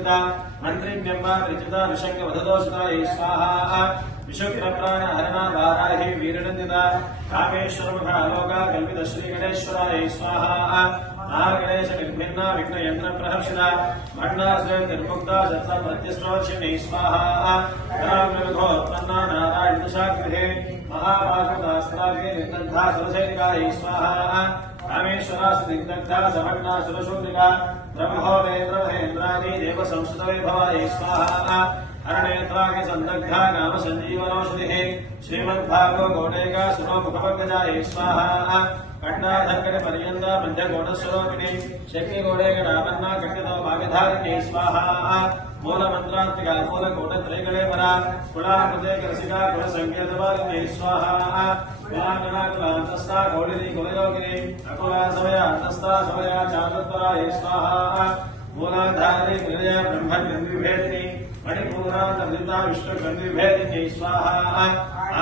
विश्वसिता मंत्रिण्यम्बा त्रिचिता विशंग वधदोषितायै स्वाहा विशुक्रप्राण हरणा दाराहि वीरनन्दिता कामेश्वरमुख आलोका कल्पित श्री गणेश्वरायै स्वाहा नागणेश निर्भिन्ना विघ्न यंत्र प्रहर्षिता मंडाश्रय निर्मुक्ता सत्ता प्रत्यस्त्रोचिनी स्वाहा रामविघोत्पन्ना नारायण दशागृहे महाभागवतास्त्राग्नि निर्दग्धा सुरसैनिकायै स्वाहा रामेश्वरा स्निग्धग्धा समग्ना सुरशूलिका ब्रह्मोपेन्द्र महेन्द्रादि देव संस्कृतवैभवायै स्वाहा हरणेत्राग्नि संदग्धा नाम संजीवनौषधिः श्रीमद्भागो गौडेका सुनो मुखपङ्कजायै स्वाहा कंडाधर्कट पर्यंत मध्यगोणस्वरूपिणी शक्तिगोडेकडापन्ना कट्टितो भागधारिणी स्वाहा मूल मंत्रात्मिका मूल कोटत्रयगणे परा कुलाकृते करसिका कुलसंकेतवारिणी स्वाहा कुलांगना कुलांतस्था गौडिनी कुलयोगिनी अकुला समया अंतस्था समया चातुत्तरायै स्वाहा मूलाधारे हृदय ब्रह्म ग्रंथिभेदिनी मणिपूरा तद्रिता विष्णु ग्रंथिभेदिनी स्वाहा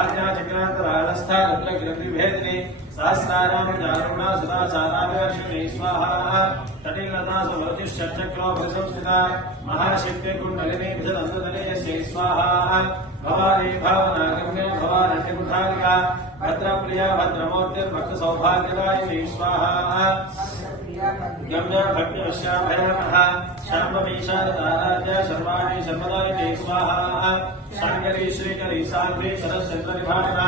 आज्ञा चक्रांतरालस्था रुद्र ग्रंथिभेदिनी सहस्राराम चारुणा सदा चारावर्षिणी स्वाहा तटिलता समर्तिश्चक्रो भृसंस्थिता महाशक्ति कुंडलिनी विजदन्ततनयस्यै स्वाहा भवानी भावनागम्य भवानन्यकुठारिका भद्रप्रिया भद्रमूर्ति भक्त सौभाग्यदायिनी स्वाहा गम्य भक्ति वश्याभयनः शाम्भवीशारदाराध्य सर्वाणि सर्वदायिनी स्वाहा शङ्करी श्रीकरी साध्वी सरस्चन्द्रविभावना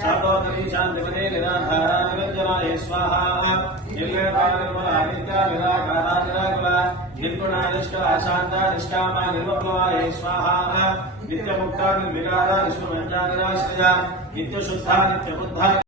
शान्तोदरी शान्तिपदे निराधारा निरञ्जनायै स्वाहा निर्गणपानिर्मलादित्या निराकारा निराकुला निर्गुणा निष्कला शान्ता निष्कामा निर्मप्लवायै स्वाहा नित्यमुक्ता निर्विकारा निष्कुमञ्जा निराश्रया नित्यशुद्धा नित्यबुद्धा